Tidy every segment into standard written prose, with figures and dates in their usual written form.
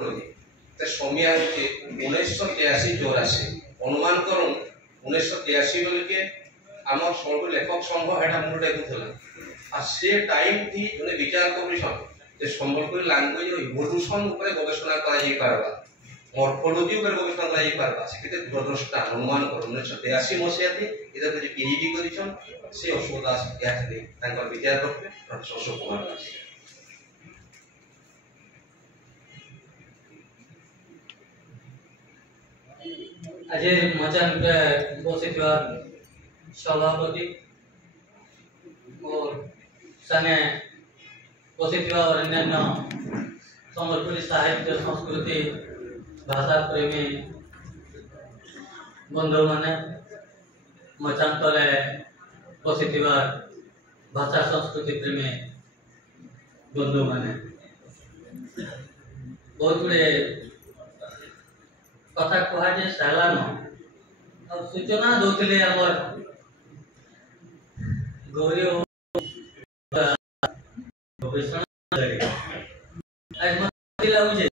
ते समिया होचे 1983-84 अनुमान करूँ 1983 बोल के आम सब लेखक संघ हेटा मुझे देखुला आ से टाइम थी जने विचार कमिशन जे संबलपुरी लैंग्वेज रो इवोल्यूशन ऊपर गवेषणा करा जाई पारबा मॉर्फोलॉजी ऊपर गवेषणा करा जाई पारबा से केते दूरदृष्टा अनुमान करूँ 1983 मसिया थी इधर जे पीएचडी करिसन से अशोक दास यात्री तांकर विचार रखले प्रोफेसर अशोक कुमार दास आज मचान बसिथिबा सभापति और संगे बसिथिबा और अन्य संबलपुरी साहित्य संस्कृति भाषा प्रेमी बंधु माने मचान तले बसिथिबा भाषा संस्कृति प्रेमी बंधु माने बहुत गुड़े कथा कह सारान और सूचना दौले आमर गौरी गवेषणा आज मत लगुचे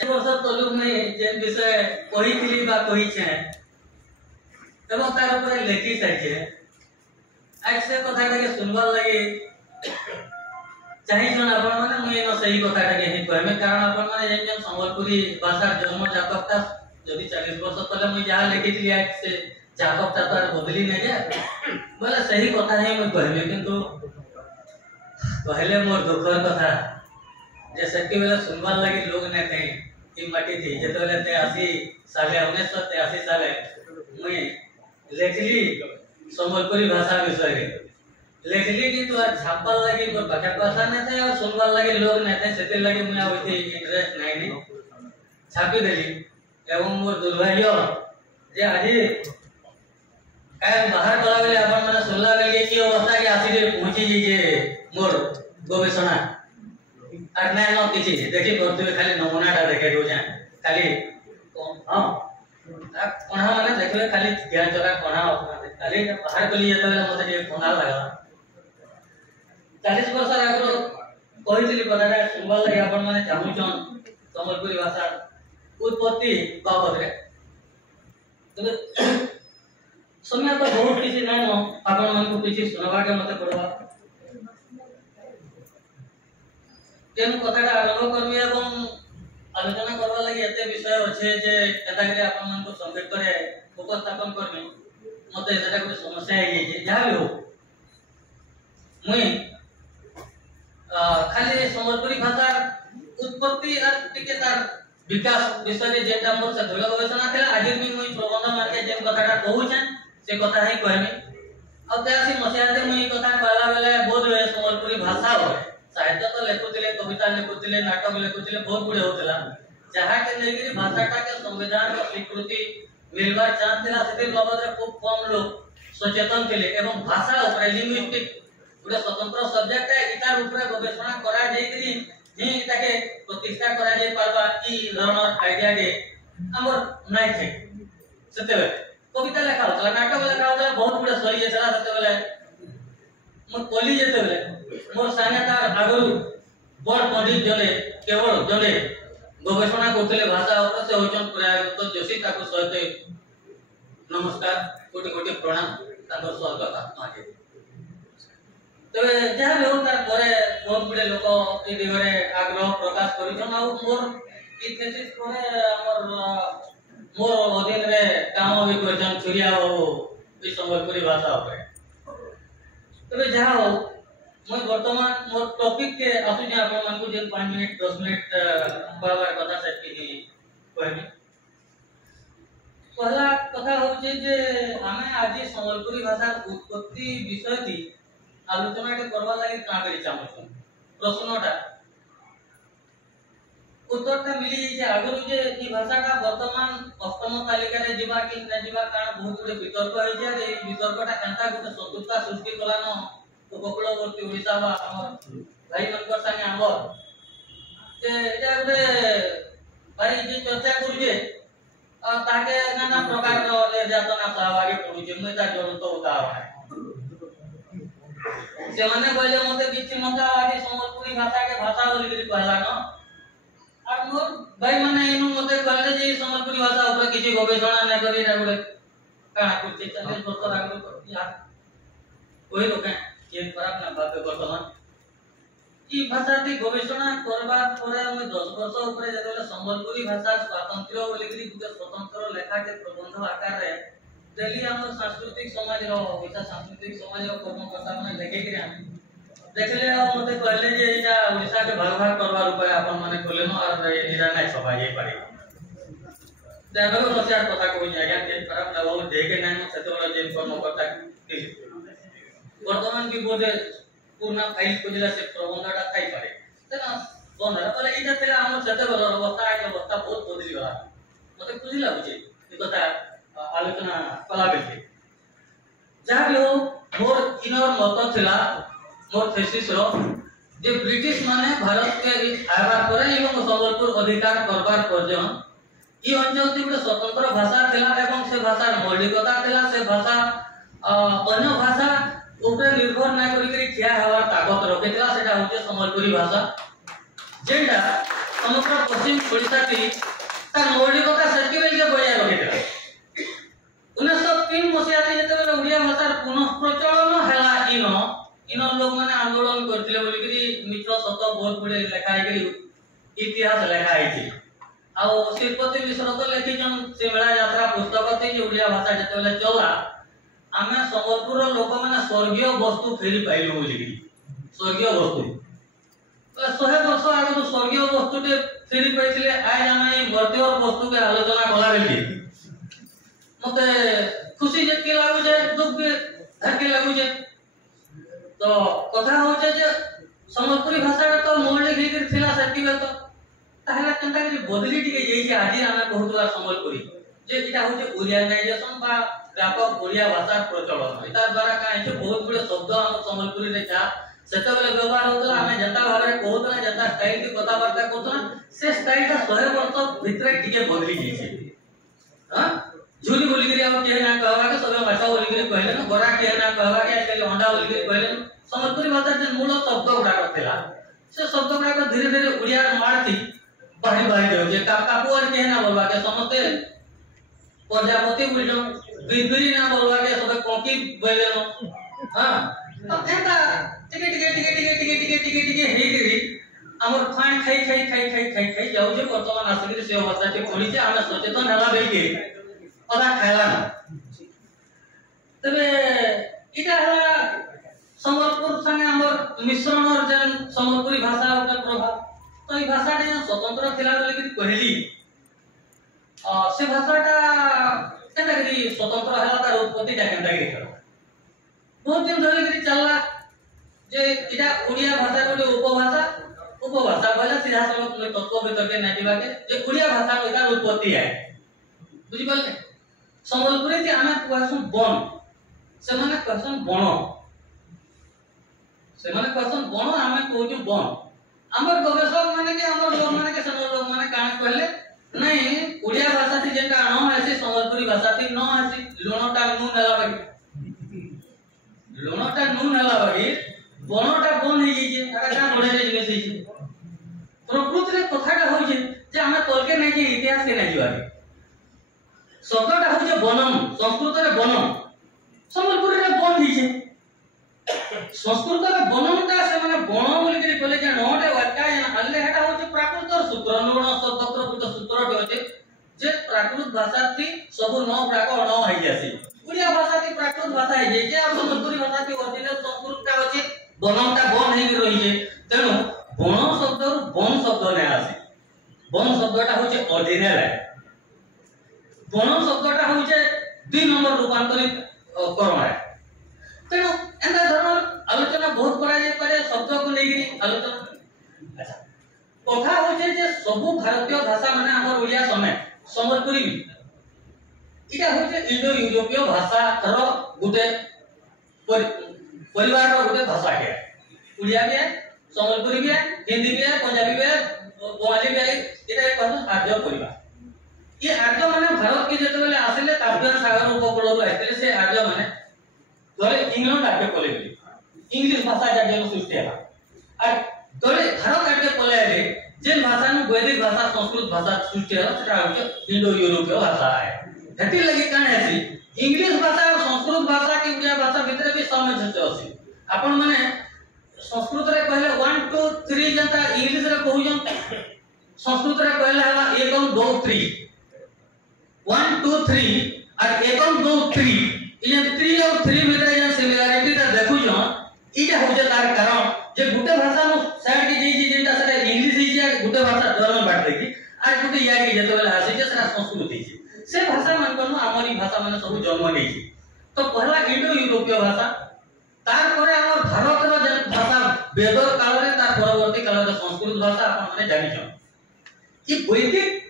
वर्ष तलुक नहीं जेन विषय कही बा कही छे एवं तार ऊपर लेखी साइछे आज से कथाटा के सुनबार लगी चाहिए जन आपण माने मुई न सही कथाटा के ही कहमे कारण आपण माने जेन संबलपुरी भाषा जन्म जातकता जदि 40 वर्ष पहले मुई जहां लिखितली आज से जातकता तो बदली नै जे बोले सही कथा ही मुई कहमे किंतु पहले मोर दुखर कथा जे सत्य बेला सुनबार लगी लोग नै थे ई माटी थी जेतले 83 साले 1983 साले मुई लेखली संबलपुरी भाषा विषय लेखली किंतु छापल लगी कोई बका भाषा नहीं थे और सुनवार लगी लोग नहीं थे सेते लगी मुझे होती इंटरेस्ट नहीं छापी देली एवं मोर दुर्भाग्य जे आज काय बाहर कला बेले अपन माने सुनला बेले की अवस्था के आसी रे पहुंची जे मोर गवेषणा आर नै न किछि देखि करतबे खाली नमूनाटा देखे दो जा खाली हां कोणा माने देखबे खाली ध्यान चला कोणा खाली बाहर कली जेतबे मते जे कोणा लागला 40 वर्ष आगरो कहितली कथाटा सुनबार लगी आपण माने चाहुचन संबलपुरी भाषा उत्पत्ति बाबत रे तबे समय तो बहुत किछि नै न आपण मन को किछि सुनबा के मते पड़वा तेन कथाटा आरंभ करबे एवं आलोचना करबा लगी एते विषय अछि जे कथा करे आपण मन को संकेत करे उपस्थापन करबे मते एटा को समस्या है जे जा भी हो मुई खाली संबलपुरी भाषा उत्पत्ति और टिके तार विकास विषय जेटा मोर से धोला गवेषणा थिला आज भी मुई प्रबंध मार्के जे कथाटा कहू छै से कथा ही कहमी अब 83 मसिया से मुई कथा कहला बेले बोध है संबलपुरी भाषा हो साहित्य तो लेखुतिले कविता लेखुतिले नाटक लेखुतिले बहुत गुडे होतला जहा के लेगिरी भाषाटा के संविधान रो स्वीकृति मिलबार चांस थिला सेते बाबत रे खूब कम लोग सचेतन थिले एवं भाषा ऊपर लिंग्विस्टिक गोटे स्वतंत्र सब्जेक्ट है इतार ऊपर गवेषणा करा जाईकरी ही ताके प्रतिष्ठा करा जाई पारबा की लर्नर आईडिया के हमर नै थे सते कविता लेखा होतला नाटक लेखा होतला बहुत गुडे सही जेतला सते बेले म कॉलेज जेते बेले मोर साने तार आगरु बड़ पंडित जने केवल जने गवेषणा करथिले भाषा ऊपर से होचन प्रयागत जोशी ताको सहित नमस्कार कोटि कोटि प्रणाम ताको स्वागत आत्मा के तबे जहा भी हो तार परे बहुत बड़े लोक ए दिगरे आग्रह प्रकाश करिछन आ मोर ई थेसिस परे हमर मोर अधीन रे काम भी करछन छुरिया बाबू ई संबलपुरी भाषा ऊपर तबे जहा हो मैं वर्तमान मोर टॉपिक के आसु जे आपन मन को जे 5 मिनट 10 मिनट कहबार कथा सेट की कहबी पहला कथा होचे जे हमें आज संबलपुरी भाषा उत्पत्ति विषय थी आलोचना के करवा लगी का करी चाहू प्रश्नटा उत्तरटा मिली जे आगरु जे ई भाषाटा वर्तमान अष्टम तालिका रे जीवा कि न जीवा कारण बहुत गुडे वितर्क होई जे ए वितर्कटा केनता गुटे सतुरता सृष्टि कलानो उपकूलवर्ती ओडिसा बा हमर भाई मनकर संगे हमर जे एटा गुटे भाई जे चर्चा करू जे ताके नाना प्रकार रो निर्यातना सहभागी पडुचे मैं ता ज्वलंत उदाहरण से माने कहले मते बिच्छिन्नतावादी संबलपुरी भाषा के भाषा बोली करी कहला न আর মোর ভাই মানে ইনু মতে কইলে যে সম্বলপুরি ভাষা উপরে কিছু গবেষণা না করি না বলে কানা করতে 40 বছর আগে ইয়া ওই লোকে যে খারাপ না ভাবে বর্তমান এই ভাষাটি গবেষণা করবার পরে আমি 10 বছর উপরে যেতলে সম্বলপুরি ভাষা স্বাতন্ত্র্য বলি করি গুতে স্বতন্ত্র লেখাকে প্রবন্ধ আকারে দিল্লি আমার সাংস্কৃতিক সমাজের ওইটা সাংস্কৃতিক সমাজের কর্মকর্তা মানে লেখে কি আমি देखले मते कहले जे एटा ओडिसा के भाग भाग करबार उपाय अपन माने करलेनो और एटा नै सभाई पारे देखलो नसियार कथा कोइ आज्ञा के खराब ना हो देखे नै सेतोला जे कर्मकर्ता वर्तमान की बोधे पूर्ण फाइल खोजिला से प्रबंधटा खाई पारे तेना बंधरा पले एटा तेला हमर सेते बल अवस्था आइ अवस्था बहुत बदली गला मते खुशी लागुचे ए कथा आलोचना कला बेले जहा भी हो मोर इनर मत थिला मोर थेसिस रो जे ब्रिटिश माने भारत के आबार करे एवं सम्बलपुर अधिकार करबार पर्यन ई अंचल ती गुटे स्वतंत्र भाषा थिला एवं से भाषार मौलिकता थिला से भाषा अन्य भाषा ऊपर निर्भर नै करि करि ठिया हवार ताकत रखितला सेटा होचे सम्बलपुरी भाषा जेंडा समग्र पश्चिम ओडिसा ती तार मौलिकता सर्टिफिकेट के बजाय रखितला 1903 मसिया ती जेतेबेले ओडिया भाषार पुनः प्रचलन हैला इन लोग माने आंदोलन करथिले बोली करी मित्र सत बहुत बड़े लेखा है करी इतिहास लेखा है थी आ श्रीपति मिश्र तो लेखि जन से मेला यात्रा पुस्तक थी जे ओडिया भाषा जेतेबेले चला आमे सम्बलपुर लोक माने स्वर्गीय वस्तु फेरी पाइलु बोली करी स्वर्गीय वस्तु तो 100 वर्ष आगे तो स्वर्गीय वस्तु ते फेरी पाइथिले आज आमे मर्त्य वस्तु के आलोचना कला बेली मते खुशी जे के लागु जे दुख के धक्के लागु जे तो कथा होचे जे सम्बलपुरी भाषा तो मौलिक हे थिला सर्टिफिकेट तो ताहला केनता कि बदली टिके जेई आज आमे कहतला सम्बलपुरी जे इटा होचे ओरियनाइजेशन बा व्यापक ओडिया भाषा प्रचलन इता द्वारा काहे जे बहुत बड़े शब्द हम सम्बलपुरी रे जा सेतबेले व्यवहार होतला आमे जनता भाबरे कहतला जनता स्टाइल की कथा वार्ता करतला से स्टाइल ता 100 वर्ष भितरे टिके बदली जेई हां झूली बोली करी अब के ना कहवा के सब भाषा बोली करी कहले न गोरा के ना कहवा के आजकल अंडा बोली करी कहले सम्बलपुरी भाषा जे मूल शब्द गुडा थिला से शब्द गुडा धीरे धीरे उड़िया मारती बाहरी बाहरी जाउ जे काकू और के ना बोलवा के समते प्रजापति बोलजो बिरबिरी ना बोलवा के सब कोकी बोलेनो हां अब एटा टिके हे करी हमर खान खाई जाउ जे वर्तमान आसगिरी से भाषा के पड़ी जे हम सचेतन हला बेल के ओदा खायला तबे इटा हला सम्बलपुर संगे हमर मिश्रण और जन सम्बलपुरी भाषा ऊपर प्रभाव तो ई भाषाटा स्वतंत्र थिला बोली कि कहली से भाषाटा केनता कि स्वतंत्र हला तार उत्पत्तिटा केनता कि बहुत दिन धरि कि चलला जे इटा ओडिया भाषा को उपभाषा बोला सीधा सलग में तत्व भीतर के नाटिबा के जे ओडिया भाषा को तार उत्पत्ति है बुझि पाले सम्बलपुरी जे आमे कहसु बन से माने कहसु बन आमे कहजु बन हमर गवेषक माने के हमर लोग माने के सब लोग माने कान कहले नहीं ओडिया भाषा थी जेटा न है से सम्बलपुरी भाषा थी न है से लोणटा नून हला बागी बनटा बन हे जे एटा का बडे जे बेसी प्रकृति रे कथाटा होय जे आमे तलके नै जे इतिहास के नै जिवाके शब्दटा हो जे बनम संस्कृत रे बनम सम्बलपुर रे बन हिजे संस्कृत रे बनमटा से माने बण बोली के कहले जे नोटे वाक्य हल्ले हेटा हो जे प्राकृत सूत्र नोण शब्दत्र पुत सूत्र के होचे जे प्राकृत भाषा थी सब न प्राक न होई जासी ओडिया भाषा थी प्राकृत भाषा हे जे आ सम्बलपुरी भाषा थी ओरिजिनल संस्कृत का होचे बनमटा बन हे रही जे तेनु बण शब्द रु बन शब्द नै आसी बन शब्दटा होचे ओरिजिनल है बण शब्दटा होचे 2 नंबर रूपांतरित करण है तेनु एंदा धरन आलोचना बहुत करा जे करे शब्द को लेगिरी आलोचना अच्छा कथा होचे जे सब भारतीय भाषा माने हमर ओडिया समेत सम्बलपुरी इटा होचे इंडो यूरोपीय भाषा रो गुटे परिवार रो गुटे भाषा के ओडिया भी है सम्बलपुरी भी है हिंदी भी है पंजाबी भी है बंगाली भी है इटा एक आर्य परिवार ये आर्य माने भारत के जते बेले आसिले तारपियन सागर उपकूल रो आइतले से आर्य माने तोरे इंग्लैंड आके कोले इंग्लिश भाषा जा जेनो सृष्टि है और तोरे कहले जे भाषा नु वैदिक भाषा संस्कृत भाषा सृष्टि है सेटा इंडो यूरोपीय भाषा है हेती लगी कान है इंग्लिश भाषा और संस्कृत भाषा की उड़िया भाषा भीतर भी सामंजस्य अछि आपण माने संस्कृत रे कहले 1 2 3 जनता इंग्लिश रे कहू जन संस्कृत रे कहले हला 1 2 3 1 2 3 और 1 2 3 ये 3 और 3 भीतर जे सिमिलरिटी ता देखू जन इटा हो जे तार कारण जे गुटे भाषा नु साइड के जे जेटा सेटा इंग्लिश ही जे गुटे भाषा धर्म बात देखी आज गुटे या के जते बेला हसी जे सेटा संस्कृत ही से भाषा मान कोन हमरी भाषा माने सब जन्म नै छी तो पहला इंडो यूरोपीय भाषा तार परे हमर भारत रो जे भाषा वेद काल रे तार परवर्ती काल रे संस्कृत भाषा अपन माने जानि छ ई वैदिक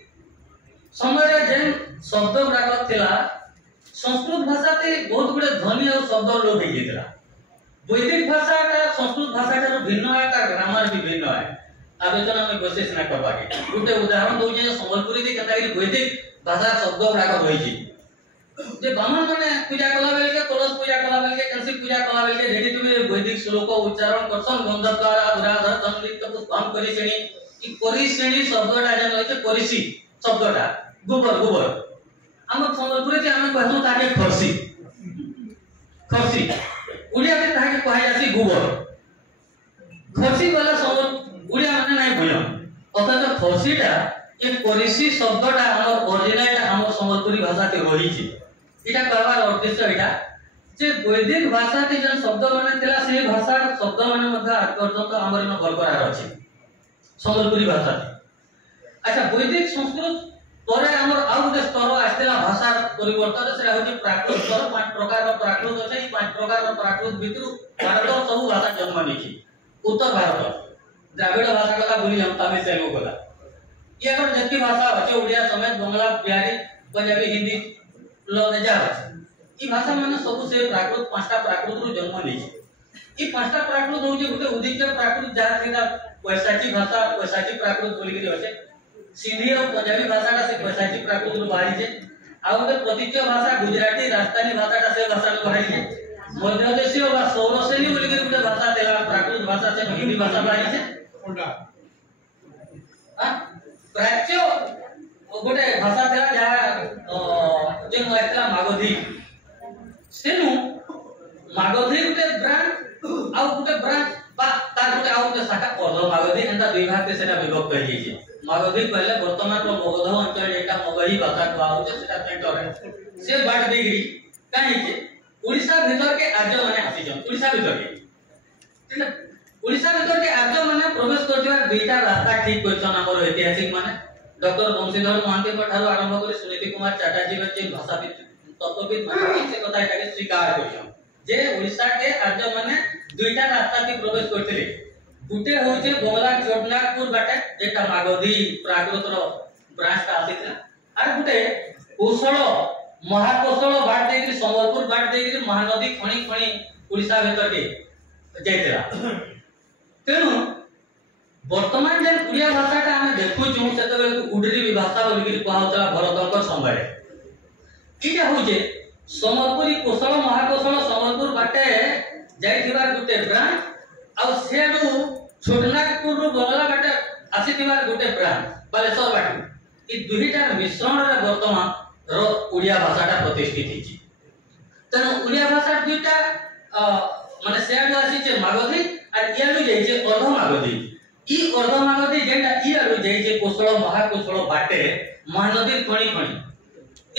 समय रे जे शब्द गुडाक थिला संस्कृत भाषा ते बहुत गुडे ध्वनि और शब्द लोप हे जेतला वैदिक भाषा का संस्कृत भाषा का भिन्न है का ग्रामर भी भिन्न है आवेदन में विशेष ना करबा के गुटे उदाहरण दउ जे संबलपुरी दे कता कि वैदिक भाषा शब्द गुडाक होई छी जे ब्राह्मण माने पूजा कला बेल के तुलस पूजा कला बेल के कंसी पूजा कला बेल के रेडी तुमे वैदिक श्लोक उच्चारण करसन गंधकार आधार संगीत पुष्पम करी श्रेणी कि करी श्रेणी शब्दटा जन होय छै परिसी शब्दटा गोबर गोबर हम संबलपुरी के हम कहतो ताके खरसी खरसी उड़िया के ताके कहै जासी गोबर खरसी वाला शब्द उड़िया माने नै भयम अर्थात खरसीटा ये परिसी शब्दटा हमर ओरिजिनल हमर संबलपुरी भाषा के रही छी इटा कहबार उद्देश्य इटा जे वैदिक भाषा के जन शब्द माने थिला से भाषा शब्द माने मध्य आज पर्यंत हमर न बरकरार अछि संबलपुरी भाषा अच्छा वैदिक संस्कृत तोरे हमर आउ के स्तर आस्तेला भाषा परिवर्तन से होची प्राकृत स्तर 5 प्रकार प्राकृत अछि 5 प्रकार प्राकृत भितरु भारत सब भाषा जन्म नेछि उत्तर भारत द्राविड़ भाषा कथा बोली हम तमिल तेलुगु कथा ये अगर जति भाषा अछि उड़िया समेत बंगला बिहारी पंजाबी हिंदी लोने जा ई भाषा माने सब से प्राकृत पांचटा प्राकृत रु जन्म नेछि ई पांचटा प्राकृत होउजे गुटे उदित प्राकृत जा थिला वैशाची भाषा वैशाची प्राकृत बोली के होचे सिंधी और पंजाबी भाषाटा से वैशाची प्राकृत रु बाहरी जे आ गुटे प्रतिज्ञ भाषा गुजराती राजस्थानी भाषाटा से भाषा रु बाहरी जे मध्यदेशीय वा सौरसेनी बोली के गुटे भाषा तेला प्राकृत भाषा से हिंदी भाषा बाहरी जे कोनटा हां प्राच्य गोटे भाषा थिला जा जे मोइतला मागधी सेनु मागधी गुटे ब्रांच आ गुटे ब्रांच बा तार गुटे आ गुटे शाखा अर्ध मागधी एंता दुई भाग से सेटा विभक्त हो जाई मागधी पहले वर्तमान रो मगध अंचल एटा मगही भाषा को आउ जे सेटा सेंटर है से बाट डिग्री काहे जे ओडिसा भीतर के आर्य माने आसी जन ओडिसा भीतर के ठीक है ओडिसा भीतर के आर्य माने प्रवेश करथिबा दुईटा रास्ता ठीक करछन हमर ऐतिहासिक माने डॉक्टर बंशीधर महांती ठारो आरंभ करी सुनीति कुमार चटर्जी जे भाषाविद तत्वविद माने से कथा एटा के स्वीकार करछन जे ओडिसा के आर्य माने दुईटा रास्ता के प्रवेश करथिले गुटे होचे बंगला चोटनागपुर बाटे जेटा मागधी प्राकृत रो ब्रांच का आसीला आर गुटे कौशल महाकौशल बाट देकरी संबलपुर बाट देकरी महानदी खणी खणी ओडिसा भीतर के जाइतरा तेनु वर्तमान जे उड़िया भाषाटा हम देखु छु सेते बेले उडरी भाषा बोली कहउतला भरतंकर समय इटा होजे संबलपुरी कौशल महाकौशल संबलपुर बाटे जाइथिबार गुटे ब्रांच आ सेडू छोटनागपुर रो बंगला बाटे आसीथिबार गुटे ब्रांच बालेश्वर बाटे ई दुहीटार मिश्रण रे वर्तमान रो उड़िया भाषाटा प्रतिष्ठित हिची तनो उड़िया भाषा दुईटा माने सेडू आसी जे मागधी आ इयाडू जाई जे अर्ध मागधी ई अर्ध मागधी जेटा इयाडू जाई जे कौशल महाकौशल बाटे महानदी खणी खणी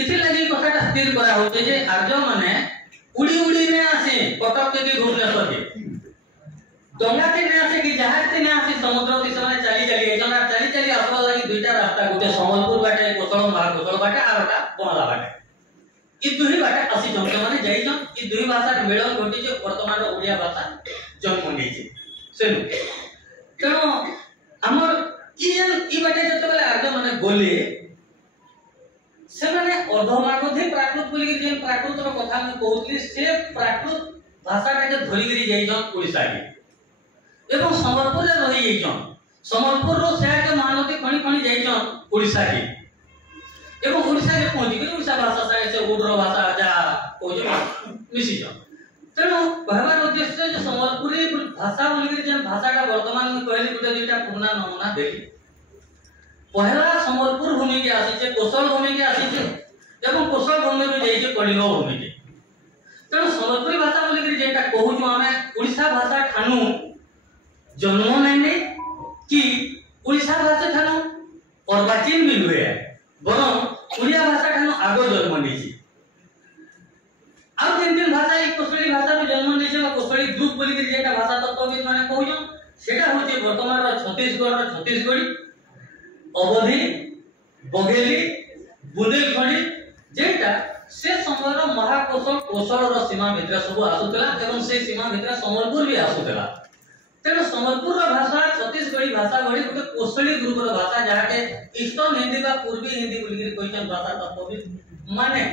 इथे लगी कथाटा स्थिर करा होते जे आर्य माने उड़ी उड़ी ने आसे कटक के भुवनेश्वर के डंगा के ने आसे कि जहाज के ने आसे समुद्र के समय चली चली एजना चली चली आसवा लगी दुईटा रास्ता गुटे संबलपुर बाटे कौशल महाकौशल बाटे आरटा बंगला बाटे ई दुही बाटे आसी जंक माने जाई जन ई दुही भाषा मेलन घटी जे वर्तमान उड़िया भाषा जन्म नेछि सेनु तनो हमर ई बाटे जते बेले आर्य माने बोले से माने अर्धमागधी प्राकृत बोली जे प्राकृत रो कथा हम कहउतली से प्राकृत भाषाटा के धरि गिरी जाई जन ओडिसा के एवं संबलपुर रे रही जाई जन संबलपुर रो शहर के महानदी खणी खणी जाई जन ओडिसा के एवं ओडिसा के पहुंची के ओडिसा भाषा से उड्र भाषा जा कोजे मिसी जन तेणु कहबार उद्देश्य जो संबलपुरी भाषा बोलिक जेन भाषाटा वर्तमान में कहली गुटे दुईटा पुराना नमूना देली पहला संबलपुर भूमि के आसी कोशल भूमि के आसी एवं कोशल भूमि रू जाइए कलिंग भूमि के तेणु संबलपुरी भाषा बोलिक जेटा कहूँ आमे ओडिशा भाषा ठानु जन्म नहीं कि ओडिशा भाषा ठानु अर्वाचीन भी हुए बरं ओडिया भाषा ठानु आगो जन्म नहीं अब तीन भाषा एक कोशली भाषा में जन्म नहीं कोशली ग्रुप बोलिक जेटा भाषा तत्वविद माने कहूँ सेटा होचे वर्तमान छत्तीसगढ़ छत्तीसगढ़ी अवधि बघेली बुंदेलखंडी जेटा से समय महाकोशल कोशल सीमा भितर सब आसुला एवं से सीमा भितर संबलपुर भी आसुला तेणु संबलपुर भाषा छत्तीसगढ़ी भाषा भली गोटे कोशली ग्रुप भाषा जहाँटे ईस्टर्न हिंदी बा पूर्वी हिंदी बोलिक कहछन भाषा तत्वविद माने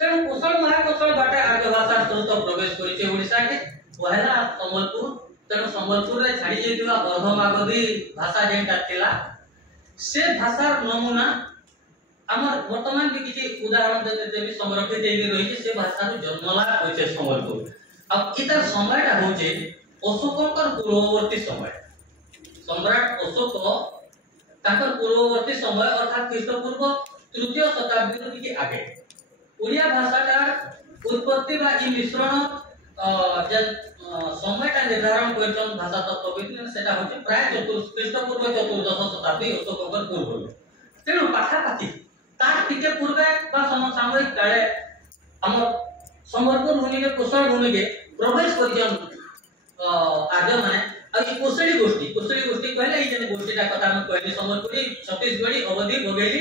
तेणु कोशल महाकोशल बाटे आर्य भाषा सहित प्रवेश करिছে ओडिशा के पहला संबलपुर तेणु संबलपुर रे छाड़ी जेतिबा अर्धमागधी भाषा जेटा थिला से भाषार नमूना हमर वर्तमान भी किछि उदाहरण देबी संरक्षित हेबी रहिছে से भाषा रो जन्मला होइছে संबलपुर अब इतर समयटा होचे अशोककर पूर्ववर्ती समय सम्राट अशोक ताकर पूर्ववर्ती समय अर्थात ख्रीष्टपूर्व 3य शताब्दी के आगे ओडिया भाषाटा उत्पत्ति बा इ मिश्रण সময়টা निर्धारण करछन भाषा तत्वविद सेटा होचे प्राय ख्रीष्टपूर्व 14 शताब्दी अशोककर पूर्व तेणु पाखापाखि तार टिके पूर्वे बा सामयिक काले हमर संबलपुर भूमि के कोशल भूमि के प्रवेश करछन आर्य माने आ इ कोशली गोष्ठी कहले इ जने गोष्ठीटा कथा में कहले संबलपुरी छत्तीसगढ़ी अवधि बघेली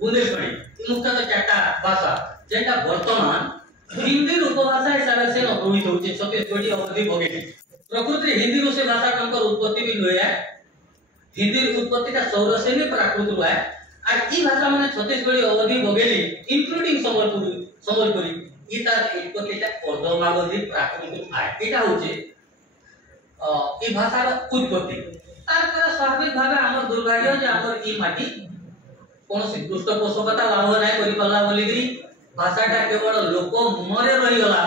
बुंदेलखंडी मुख्यतः चारटा भाषा जेटा वर्तमान हिंदी उपभाषा हिसाब से अभिहित होचे छत्तीसगढ़ी अवधि बघेली प्रकृति हिंदी रो से भाषा कंकर उत्पत्ति भी होया हिंदी उत्पत्ति का सौर से भी प्राकृत हुआ है और ई भाषा माने छत्तीसगढ़ी अवधि बघेली इंक्लूडिंग संबलपुरी ई तार उत्पत्ति का अर्धमागधी प्राकृत आए एटा होचे ई भाषा रो उत्पत्ति तार पर स्वाभाविक भाबे हमर दुर्भाग्य जे हमर ई माटी कोनोसी पृष्ठपोषकता लाभ नै करि पल्ला बोलिगिरी भाषाटा केवल लोक मरे रही गला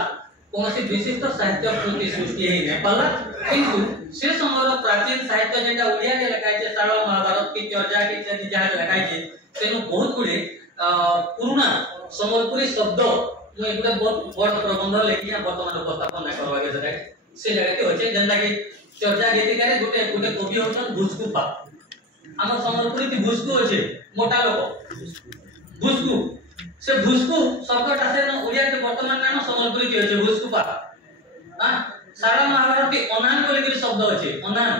कोनोसी विशिष्ट साहित्य कृति सृष्टि हे नै पल्ला किंतु से समय प्राचीन साहित्य जेटा ओडिया के लिखाय छे सारा महाभारत की चर्चा की इत्यादि जहाँ लिखाय छे तेनु बहुत गुडे पुराना संबलपुरी शब्द मैं गुडे बहुत बड़ प्रबंध लेखिया वर्तमान उपस्थापन नै करबा के जगह से जगह के होचे जेंदा कि चर्चा गीतिकारे गुटे कवि होछन भुसकुपा हमर संबलपुरी ती भुसकु होचे मोटा लोक भुसकु से भुसकु शब्दटा से न ओडिया के वर्तमान नाम संबलपुरी की होचे भुसकुपा हां सारा महाभारत की अनान को लेकर शब्द होचे अनान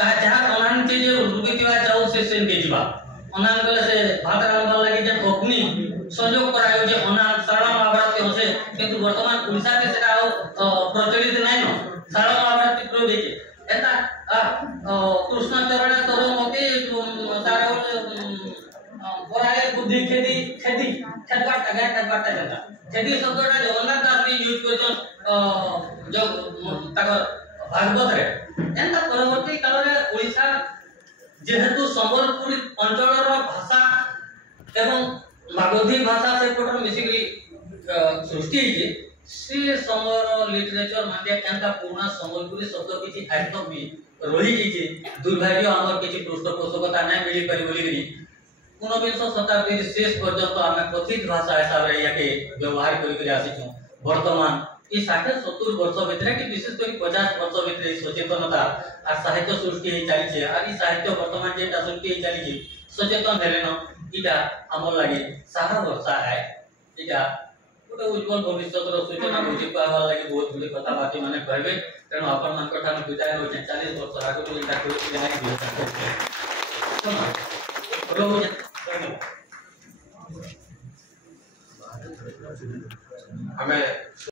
का जहां अनान के जो रुके केवा जाऊ से सेन के जीवा अनान बोले से भात रांधबा लागि जे अग्नि संयोग करायो जे अनान सारा महाभारत के होचे किंतु वर्तमान ओडिसा के सेटा प्रचलित नै न सारा महाभारत के प्रयोग देखे एता कृष्ण चरण तरमते तारा बराए बुद्धि खेती खेतबाट जता खेती शब्दटा जगन्नाथ दास ने यूज करछन जो ताकर भागवत रे एंता परवर्ती काल रे ओडिसा जेहेतु संबलपुरी अंचल रो भाषा एवं मागधी भाषा से कोटर मिसिकली सृष्टि है से समय लिटरेचर माने एंता पूर्ण संबलपुरी शब्द किछि आज तक भी रही जे दुर्भाग्य हमर किछि पृष्ठपोषकता नै मिली पारि बोली 19 शताब्दी शेष पर्यंत आमे कथित भाषा हिसाब रे याके व्यवहार करि आसी वर्तमान ई 60-70 वर्ष भितर कि विशेष करी 50 वर्ष भितर सचेतनता आ साहित्य सृष्टि हे चली छे आ ई साहित्य वर्तमान जेटा सृष्टि हे चली छे सचेतन हेले न इटा हमर लागि सारा वर्षा है इटा गोटे उज्जवल भविष्य रो सूचना बुझि पावा लागि बहुत गुडी कथा बाती माने कहबे तेनो अपन मन कथा में विदाय हो 40 वर्ष आगु इटा कोइ जाय दियो हमें